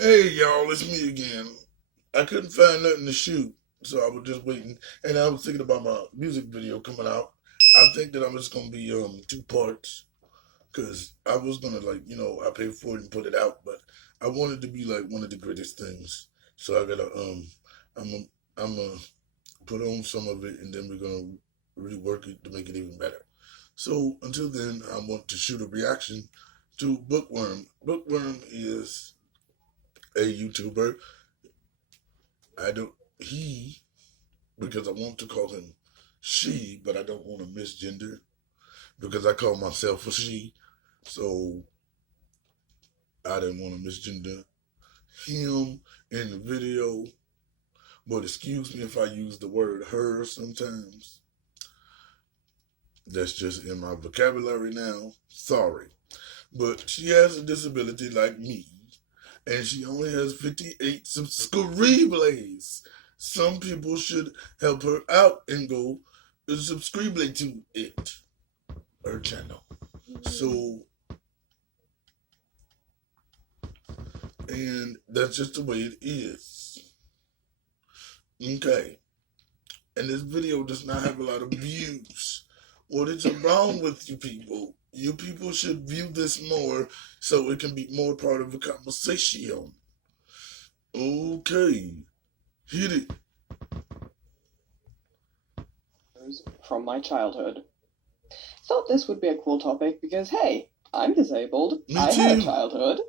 Hey y'all, it's me again. I couldn't find nothing to shoot, so I was just waiting. And I was thinking about my music video coming out. I think that I'm just gonna be two parts, cause I was gonna I paid for it and put it out, but I wanted to be like one of the greatest things. So I gotta I'm gonna I'm gonna put on some of it, and then we're gonna rework it to make it even better. So until then, I want to shoot a reaction to Bookworm. Bookworm is a YouTuber. I don't he because I want to call him she, but I don't want to misgender because I call myself a she. So I didn't want to misgender him in the video. But excuse me if I use the word her sometimes. That's just in my vocabulary now. Sorry. But she has a disability like me, and she only has 58 subscribers. Some people should help her out and go subscribe to it, her channel. So, and that's just the way it is. Okay. And this video does not have a lot of views. What is wrong with you people? You people should view this more so it can be more part of the conversation. Okay. Hit it. From my childhood. Thought this would be a cool topic because, hey, I'm disabled. Me I too. had a childhood.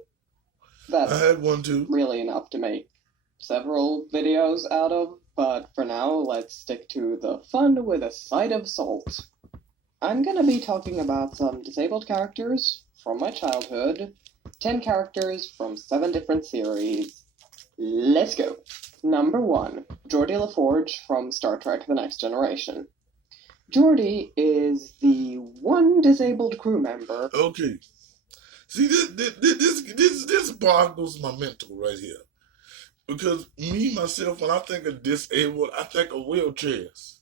That's I had one too. really enough to make several videos out of, but for now, let's stick to the fun with a side of salt. I'm gonna be talking about some disabled characters from my childhood, 10 characters from 7 different series. Let's go! Number 1, Geordi LaForge from Star Trek The Next Generation. Geordi is the one disabled crew member. Okay. See, this boggles my mental right here. Because me, myself, when I think of disabled, I think of wheelchairs.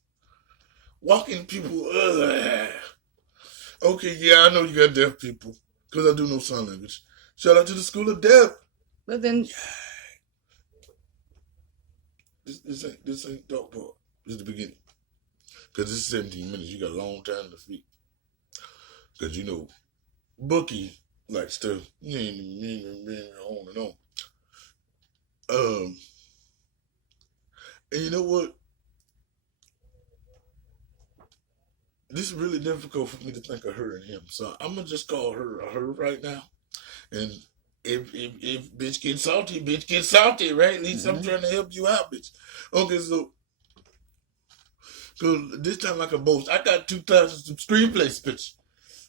Walking people, Okay, yeah, I know you got deaf people. Because I do know sign language. Shout out to the School of Deaf. But then... This ain't dog part. This is the beginning. Because this is 17 minutes. You got a long time to speak. Because, Bookie likes to on and on. And you know what? This is really difficult for me to think of her and him. So I'm going to just call her a her right now. And if bitch gets salty, right? At least I'm trying to help you out, bitch. Okay, so cause this time I can boast. I got 2,000 screenplays, bitch.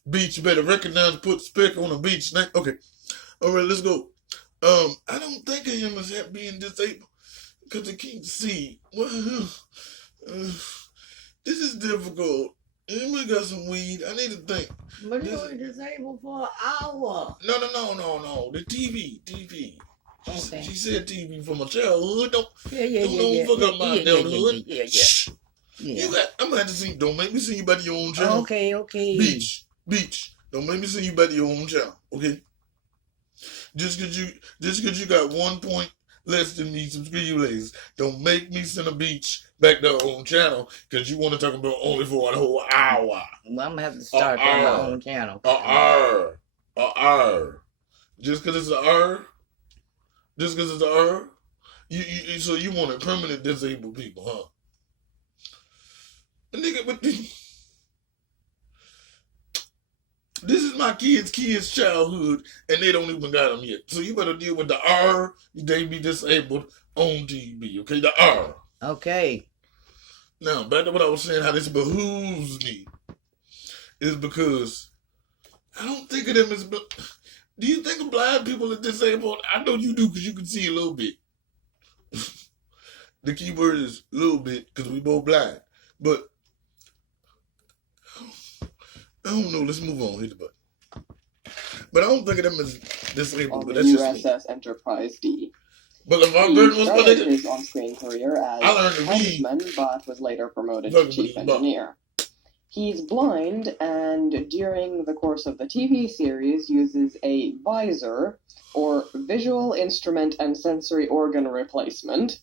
Beach, you better recognize, put speck on the beach. Okay. All right, let's go. I don't think of him as being disabled because I can't see. Well, this is difficult. Anybody got some weed? I need to think. But you were disabled for an hour. No. The TV. Okay. She said TV from my childhood. Don't Yeah. fuck up my childhood. Yeah. Shh. I'm gonna have to sing. Don't make me sing you back to your own channel. Okay. Beach. Don't make me sing you back to your own channel. Okay. Just cause you got 1 point less than me subscribers, don't make me send a beach back to our own channel because you want to talk about only for a whole hour. Well, I'm gonna have to start on my own channel. Just because it's a so you want a permanent disabled people, huh? Nigga, but this is my kids' childhood, and they don't even got them yet. So you better deal with the R, they be disabled on TV, okay? The R. Okay. Now, back to what I was saying, how this behooves me, is because I don't think of them as... Do you think of blind people as disabled? I know you do, because you can see a little bit. The key word is little bit, because we both blind. But I don't know. Let's move on. Hit the button. But I don't think of them as disabled. But that's just USS Enterprise D. But LeVar Burton was started his on-screen career as I learned to read. helmsman, but was later promoted to chief engineer. He's blind, and during the course of the TV series uses a visor, or visual instrument and sensory organ replacement,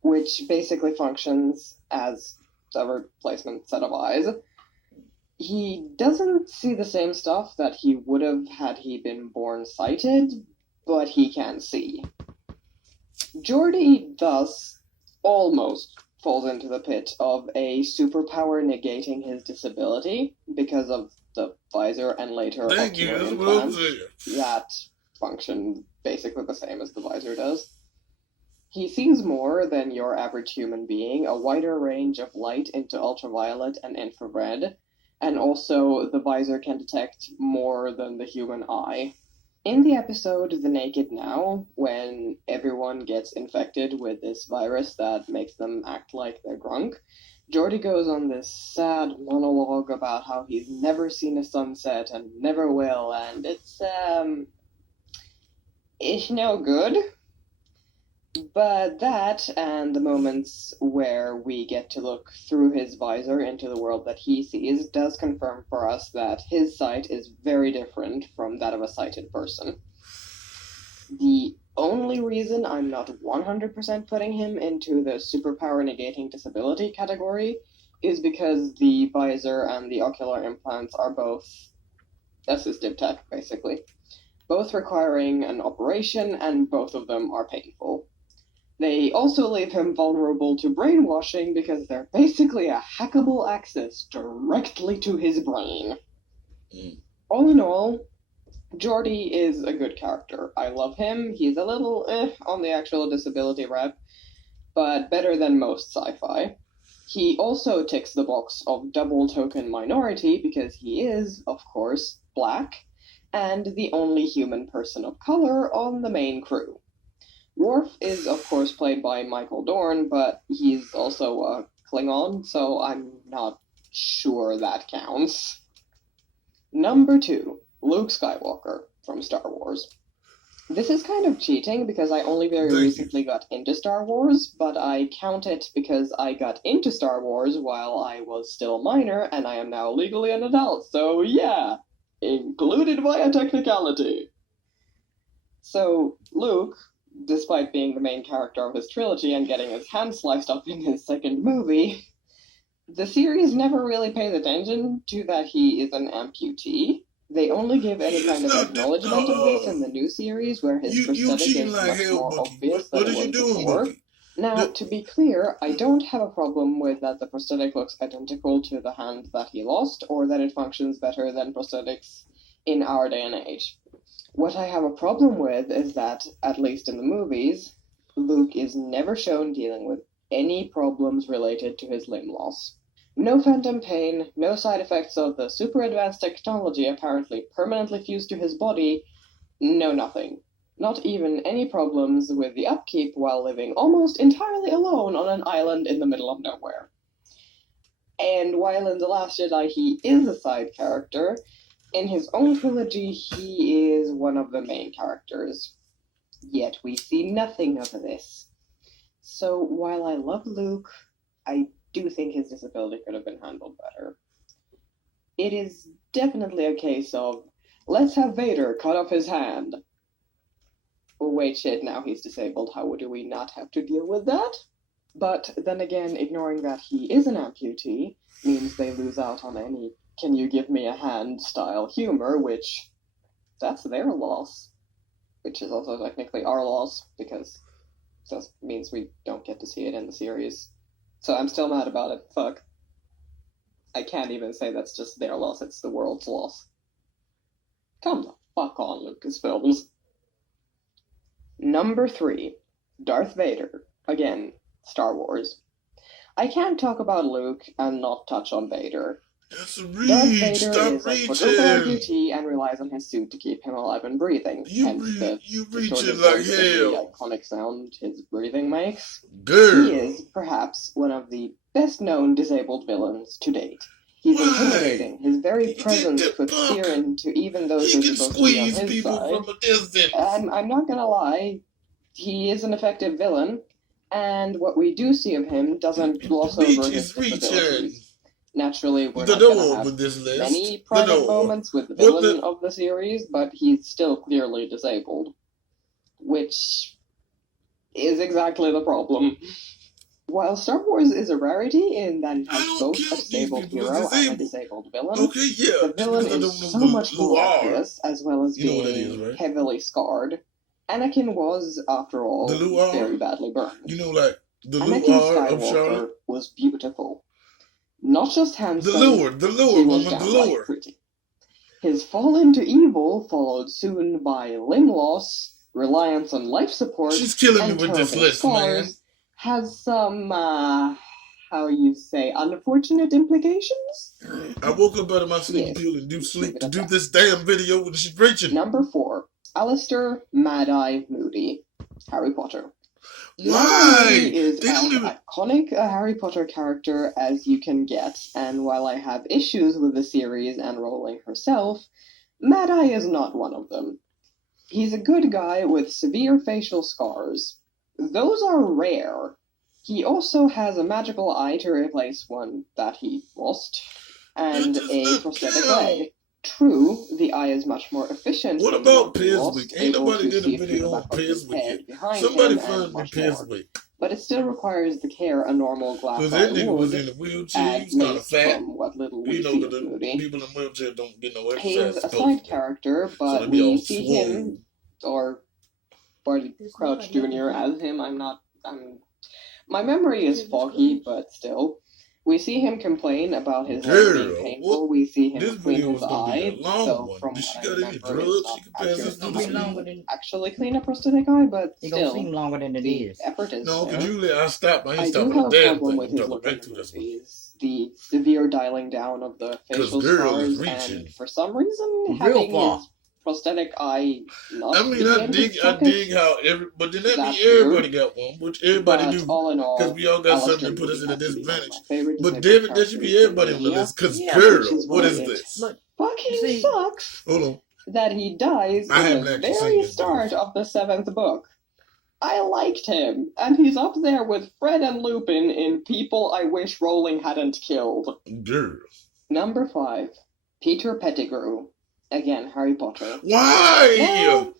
which basically functions as a replacement set of eyes. He doesn't see the same stuff that he would have had he been born sighted, but he can see. Geordi thus almost falls into the pit of a superpower negating his disability because of the visor and later Thank you. ocular That's what I'm implants saying. that function basically the same as the visor does. He sees more than your average human being, a wider range of light into ultraviolet and infrared, and also the visor can detect more than the human eye. In the episode The Naked Now, when everyone gets infected with this virus that makes them act like they're drunk, Geordi goes on this sad monologue about how he's never seen a sunset and never will, and it's no good. But that, and the moments where we get to look through his visor into the world that he sees, does confirm for us that his sight is very different from that of a sighted person. The only reason I'm not 100% putting him into the superpower negating disability category is because the visor and the ocular implants are both assistive tech, basically. Both requiring an operation, and both of them are painful. They also leave him vulnerable to brainwashing because they're basically a hackable access directly to his brain. All in all, Geordi is a good character. I love him. He's a little on the actual disability rep, but better than most sci-fi. He also ticks the box of double token minority because he is, of course, black, and the only human person of color on the main crew. Worf is, of course, played by Michael Dorn, but he's also a Klingon, so I'm not sure that counts. Number 2, Luke Skywalker from Star Wars. This is kind of cheating because I only very recently got into Star Wars, but I count it because I got into Star Wars while I was still a minor, and I am now legally an adult, so yeah, included by a technicality. So, Luke, despite being the main character of his trilogy and getting his hand sliced up in his second movie, the series never really pays attention to that he is an amputee. They only give any kind of acknowledgement of this in the new series, where his prosthetic is much more obvious than it was before. Now, to be clear, I don't have a problem with that the prosthetic looks identical to the hand that he lost, or that it functions better than prosthetics in our day and age. What I have a problem with is that, at least in the movies, Luke is never shown dealing with any problems related to his limb loss. No phantom pain, no side effects of the super advanced technology apparently permanently fused to his body, no nothing. Not even any problems with the upkeep while living almost entirely alone on an island in the middle of nowhere. And while in The Last Jedi he is a side character, in his own trilogy, he is one of the main characters. Yet we see nothing of this. So while I love Luke, I do think his disability could have been handled better. It is definitely a case of, let's have Vader cut off his hand. Oh, wait, shit, now he's disabled. How do we not have to deal with that? But then again, ignoring that he is an amputee means they lose out on any can you give me a hand style humor, which that's their loss, which is also technically our loss because that means we don't get to see it in the series. So I'm still mad about it. Fuck. I can't even say that's just their loss, it's the world's loss. Come the fuck on, Lucasfilms. Number 3, Darth Vader. Again, Star Wars. I can't talk about Luke and not touch on Vader. That's a Darth reach. Vader Stop is a reaching. quadruple amputee and relies on his suit to keep him alive and breathing. You reaching like hell. The iconic sound his breathing makes. Girl. He is, perhaps, one of the best-known disabled villains to date. He's Why? intimidating. His very presence puts fear into even those He who are can supposed to be on squeeze his people side. from a distance. I'm not gonna lie, he is an effective villain, and what we do see of him doesn't gloss over his disabilities. Naturally, we're The not going to door have with this list. many The private door. moments with the What villain the- of the series, but he's still clearly disabled, which is exactly the problem. While Star Wars is a rarity in that it I has don't both a count these disabled people as hero and a disabled. disabled villain, Okay, yeah. the villain because I is don't know so the much more Luar. obvious, as well as You know what that being is, right? heavily scarred. Anakin was, after all, The Luar? very badly burned. You know, like the Anakin Luar of Skywalker Charlotte. was beautiful. Not just handsome, The lure, he woman, was the downright lure. pretty. His fall into evil, followed soon by limb loss, reliance on life support, She's killing me and with this terrible list, man. scars, has some, how you say, unfortunate implications? I woke up out of my sleepy Yes. pill and do sleep Leave it to at do that. this damn video when she's preaching. Number 4. Alistair Mad-Eye Moody, Harry Potter. Mad-Eye Why? Moody is They don't as even. iconic a Harry Potter character as you can get, and while I have issues with the series and Rowling herself, Mad-Eye is not one of them. He's a good guy with severe facial scars. Those are rare. He also has a magical eye to replace one that he lost, and That does a not prosthetic count. leg. True, the eye is much more efficient. What than about the one he lost, Piswick? Ain't able nobody to did a see through video the on back of his Piswick head yet. behind Somebody him and find me much more. Piswick. But it still requires the care a normal glass Because eye that nigga was would, in a wheelchair. at He was kind of least fat. from what little we You know see that of the Moody. people in wheelchairs don't get no He's exercise. a supposedly. side character, So but they be we all see swole. him, or Barty Crouch Jr. as him. My memory is foggy, but still. We see him complain about his leg being Girl, painful. what? We see him This clean video his was gonna be a eye. long So one. from Did she what I got any remember, drugs it's she not could pass us accurate through It'll the be to longer screen? than actually clean a prosthetic eye, but it's gonna still, seem longer than it the is. effort is No, because there. usually I stop. I ain't I do stopping have a a damn problem thing. with I'm his talking look in right the through this one. movies. The severe dialing down of the Because facial girl is scars, reaching. and for some reason, Real having far. his prosthetic eye not I be mean, I in his dig socket. how but then that That's means everybody weird. got one, which everybody But do, all in because all, we all got something Alistair to put us Moody at a has to be one of disadvantage. my favorite But disabled David, that should characters be in everybody on the media, list, because Yeah, girl, which is what why is it this? But fucking see- sucks Hold on. that he dies I in haven't the actually seen very this start movie. of the 7th book. I liked him, and he's up there with Fred and Lupin in people I wish Rowling hadn't killed. Girl. Number 5. Peter Pettigrew. Again, Harry Potter. Why? Now,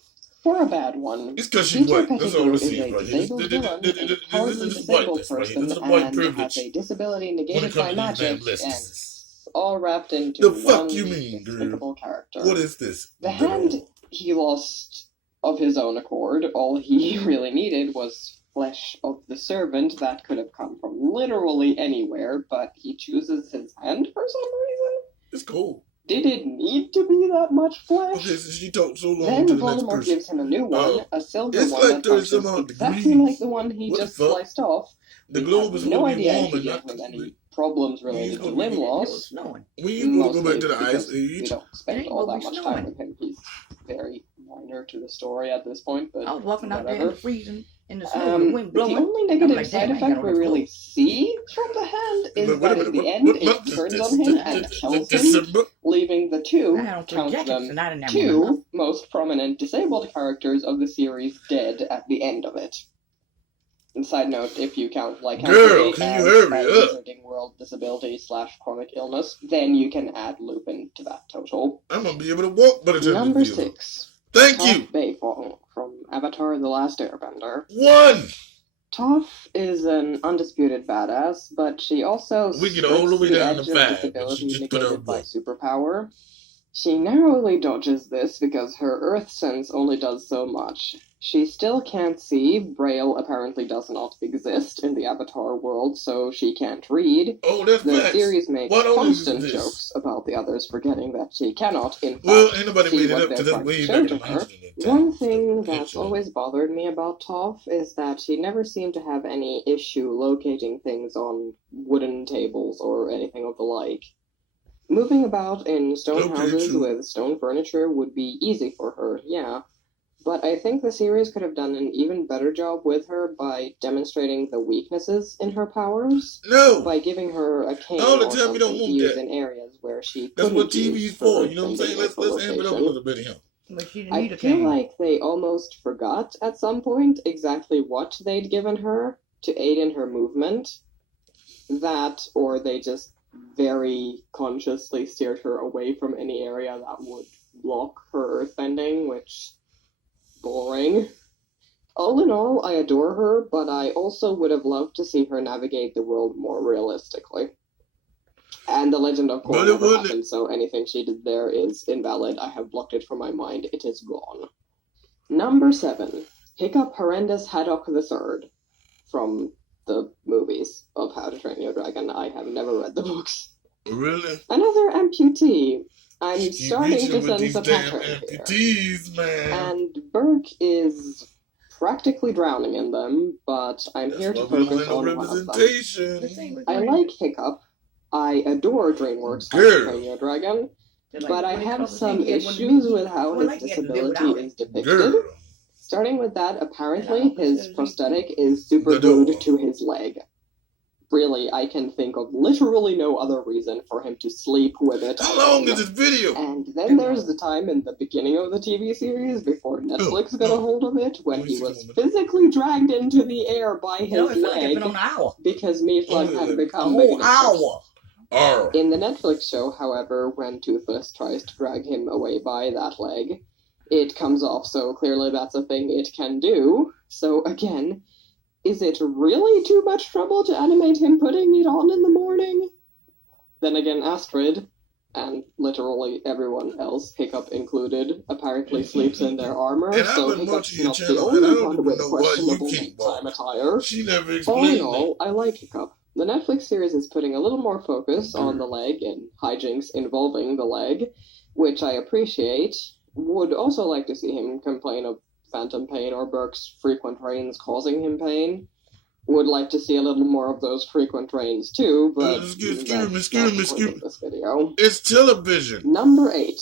for a bad one, It's because she's Peter white. That's all Pettigrew I is see a right here. disabled villain, a This cowardly is disabled whiteness right here. person, This is white and privilege. has a disability When negated it by comes to these damn magic, and lists. all wrapped into The fuck one you mean, girl? despicable character. What is this? The hand he lost of his own accord, all he really needed was flesh of the servant that could have come from literally anywhere, but he chooses his hand for some reason? It's cool. Did it need to be that much flesh? Okay, so she talked so long Then to the next Voldemort person. gives him a new one, a silver it's one like that 30 functions some odd exactly degrees. like the one he What the just fuck? sliced off. The We globe have is no going to be idea warm if he and gave not him any problems related to limb It was loss. snowing. We ain't going to go Mostly back to the because ice we age. don't It spend ain't all gonna that be much time snowing. with him. He's very minor to the story at this point, but I was walking out there in the whatever. freezing, in the snow, and the wind The blowing. only negative like, side damn, I ain't effect got we no really clothes. see from the hand is But wait that a at minute, the what end month it is turns this? on him and kills him, December? leaving the two, I had on two count jackets, them, and I didn't have one enough. two most prominent disabled characters of the series dead at the end of it. And side note, if you count Girl, lycanthropy can you as hurry by up? Wizarding World disability / chronic illness, then you can add Lupin to that total. I'm going to be able to walk by the time Number this video. 6. Thank Toph you. Beifong from Avatar: The Last Airbender. 1. Toph is an undisputed badass, but she also We get all the way skirts down edge to of 5, but she disability just put her negated by one. superpower. She narrowly dodges this because her earth sense only does so much. She still can't see. Braille apparently does not exist in the Avatar world, so she can't read. Oh, that's The facts. series makes What only is constant this? jokes about the others forgetting that she cannot, in Well, fact, ain't nobody see made it what up they're to this trying to way show back to in the her. internet time. One thing that's Picture. always bothered me about Toph is that she never seemed to have any issue locating things on wooden tables or anything of the like. Moving about in stone Okay, houses true. with stone furniture would be easy for her, yeah. But I think the series could have done an even better job with her by demonstrating the weaknesses in her powers, No. by giving her a cane All the or time something you don't to want use that. in areas where she That's couldn't what TV's use for. her You know what I'm saying? earth Let's amp it up a location. little bit here. But she didn't I need a feel cane. like they almost forgot at some point exactly what they'd given her to aid in her movement. That, or they just very consciously steered her away from any area that would block her earthbending, which, boring. All in all, I adore her, but I also would have loved to see her navigate the world more realistically. And the Legend of Korra never happened, so anything she did there is invalid. I have blocked it from my mind. It is gone. Number 7. Hiccup Horrendous Haddock III from the movies of How to Train Your Dragon. I have never read the books. Really? Another amputee. I'm Keep starting reaching to with sense these a damn pattern here. amputees, man. And Burke is practically drowning in them, but I'm That's here why to we don't focus have no on one of them. representation. The thing with I Green- like Hiccup. I adore DreamWorks' How Girl. to Train Your Dragon, they're like, but I what do you have call the some thing? He had one of issues these. with how Well, his like he had to live disability without it. is depicted. Girl. Starting with that, apparently And his opposite, prosthetic is super The door. glued to his leg. Really, I can think of literally no other reason for him to sleep with it. How long is this video? And then there's the time in the beginning of the TV series, before Netflix got a hold of it, when Let me he see was the moment. physically dragged into the air by his You know, it felt like it's leg been on an hour. because Meatloaf had A become whole magnificent. hour. R. In the Netflix show, however, when Toothless tries to drag him away by that leg, it comes off, so clearly that's a thing it can do. So again, is it really too much trouble to animate him putting it on in the morning? Then again, Astrid, and literally everyone else, Hiccup included, apparently sleeps in their armor, And I've so been Hiccup's watching your not the channel, and I only don't one even with know why you questionable keep nighttime walking. attire. She never All explained in all, I like Hiccup. The Netflix series is putting a little more focus on the leg and hijinks involving the leg, which I appreciate. Would also like to see him complain of phantom pain or Burke's frequent rains causing him pain. Would like to see a little more of those frequent rains too, but Excuse that's me, not excuse me, the excuse point me. of this video. It's television. Number 8.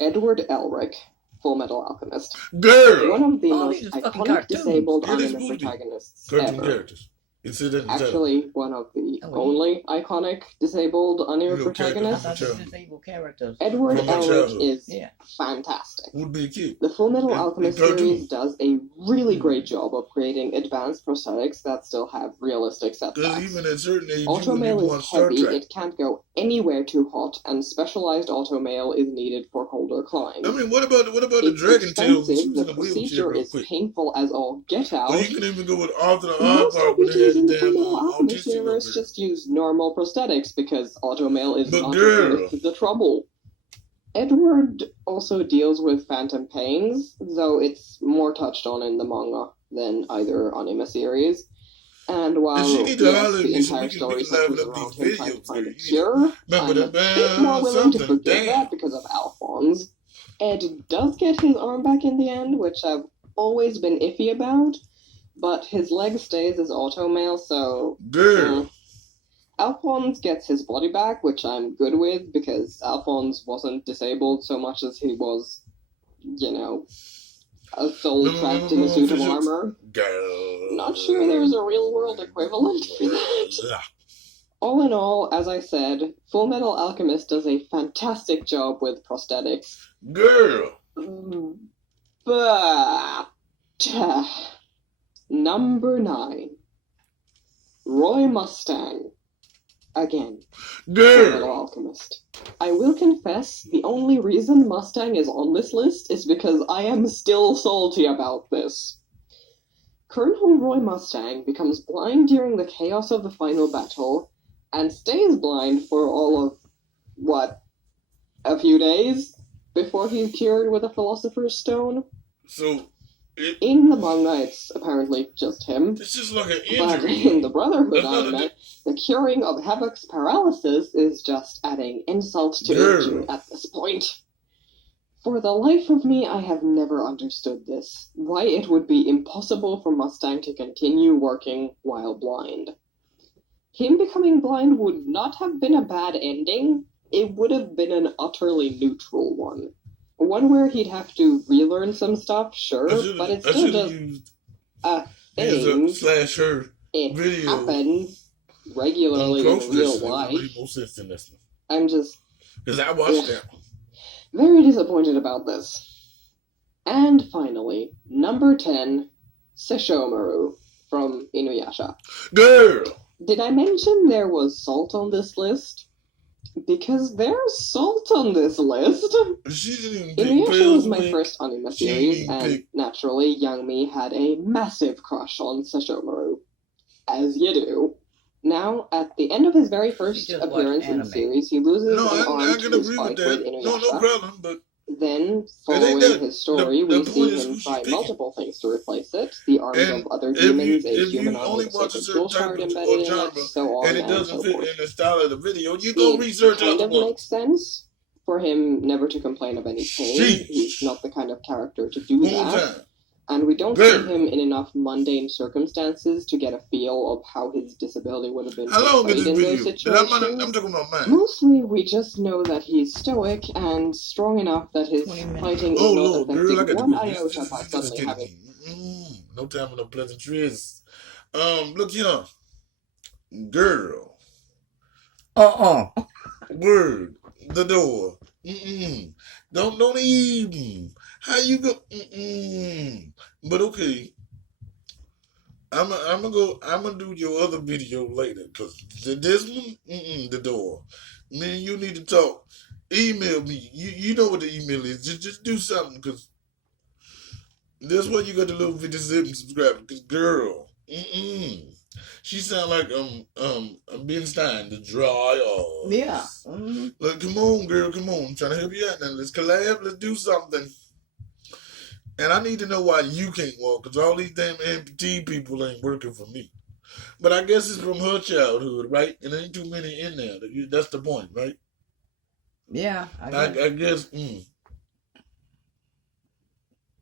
Edward Elric, Full Metal Alchemist. Girl. One of the Oh, most these are fucking iconic cartoons. disabled Yeah, they're anime supposed to be. protagonists Cartoon ever. characters. It's in the title. Actually, one of the Oh, only iconic disabled anime Little I protagonists. thought it was disabled characters. Edward From my Elric childhood. is Yeah. fantastic. Would be a kid. The Full Metal In Alchemist cartoon. series does a really great job of creating advanced prosthetics that still have realistic Because setbacks. even at certain age, you wouldn't Automail even watch is Star heavy, Trek. it can't go anywhere too hot, and specialized automail is needed for colder climes. I mean, what about the It's Dragon Tail? She expensive, was in the a wheelchair procedure real is quick. painful as all get out. Or you can even go with Arthur the Most Oddpart when they had RPGs in the the Full damn Metal Alchemist autistic universe over just use normal prosthetics because automail is But not girl. worth the trouble. Edward also deals with phantom pains, though it's more touched on in the manga than either anime series. And while she need to yes, holler at the me so entire we can story level centers up around these him trying to videos find a here. cure, Remember I'm the a bit more willing to something, forgive damn. that because of Alphonse. Ed does get his arm back in the end, which I've always been iffy about, but his leg stays as automail, so Girl. Alphonse gets his body back, which I'm good with, because Alphonse wasn't disabled so much as he was, you know, a soul trapped in a suit of armor. Girl. Not sure there's a real-world equivalent for that. All in all, as I said, Full Metal Alchemist does a fantastic job with prosthetics. Girl. But number 9. Roy Mustang. Again, Full Metal Girl. Alchemist. I will confess, the only reason Mustang is on this list is because I am still salty about this. Colonel Roy Mustang becomes blind during the chaos of the final battle, and stays blind for all of, what, a few days before he's cured with a Philosopher's Stone? So, In the manga, it's apparently just him. it's just like an But injury. in the Brotherhood That's not a anime, the curing of Havoc's paralysis is just adding insult to Girl. injury at this point. For the life of me, I have never understood this. Why it would be impossible for Mustang to continue working while blind. Him becoming blind would not have been a bad ending. It would have been an utterly neutral one. One where he'd have to relearn some stuff, sure, but it's still just used a his thing. slash her It video happens on regularly in closeness. real It would life. make more sense in this one. I'm just Because I watched that. very disappointed about this. And finally, number 10, Sesshomaru from Inuyasha. Girl. Did I mention there was salt on this list? Because there's salt on this list. She didn't even pick Inuyasha was my Pale's first anime She series, didn't and pick. naturally, young me had a massive crush on Sesshomaru. As you do. Now, at the end of his very first just watch appearance in the anime. series, he loses No, an I arm to can his agree with fight that. with No Inuyasha. problem. But Then, it ain't following that. his story, The we point see is him who she try picking. multiple things to replace it. The arms And of other if you demons, a if human you arm only with a watch a sacred certain jewel type shard of embedded in genre it, so on and it and doesn't so fit forth. in the style of the video, you go It research kind other of ones. makes sense for him never to complain of any pain. He's Sheesh. not the kind of character to do One more that. time. And we don't see Girl. him in enough mundane circumstances to get a feel of how his disability would have been How long is portrayed this in those video? I'm situations. talking about mine. Mostly, we just know that he's stoic and strong enough that his 20 minutes. fighting Oh is not Lord, girl, I got affected to one go. iota by Just suddenly kidding having. me. No time for no pleasantries. Look here, girl. Word, the door. Don't even. How you go? But okay, I'm gonna do your other video later, cause this one, the door. Man, you need to talk. Email me. You know what the email is. Just do something, cause that's why you got the little 57 subscribers. Cause girl, she sound like Ben Stein, the dry eyes. Yeah. Like, come on, girl, come on. I'm trying to help you out now. Let's collab. Let's do something. And I need to know why you can't walk, because all these damn amputee people ain't working for me. But I guess it's from her childhood, right? And there ain't too many in there. That's the point, right? Yeah. I guess.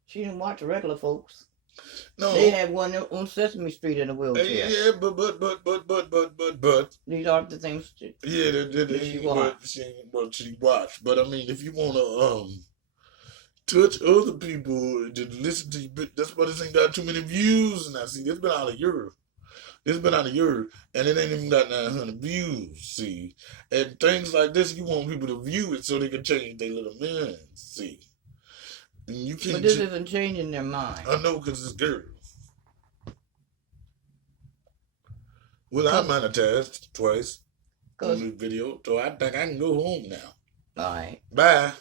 She didn't watch the regular folks. No. They have one on Sesame Street in a wheelchair. Yeah, but. These are the things. Yeah, that she watched. She watched. But I mean, if you wanna touch other people to listen to you, that's why this ain't got too many views. And I see it's been out of Europe. It's been out of Europe, and it ain't even got 900 views. See, and things like this, you want people to view it so they can change their little minds. See, and you can't. But this isn't changing their mind. I know, because it's girls. Well, I monetized twice on this video, so I think I can go home now. All right. Bye.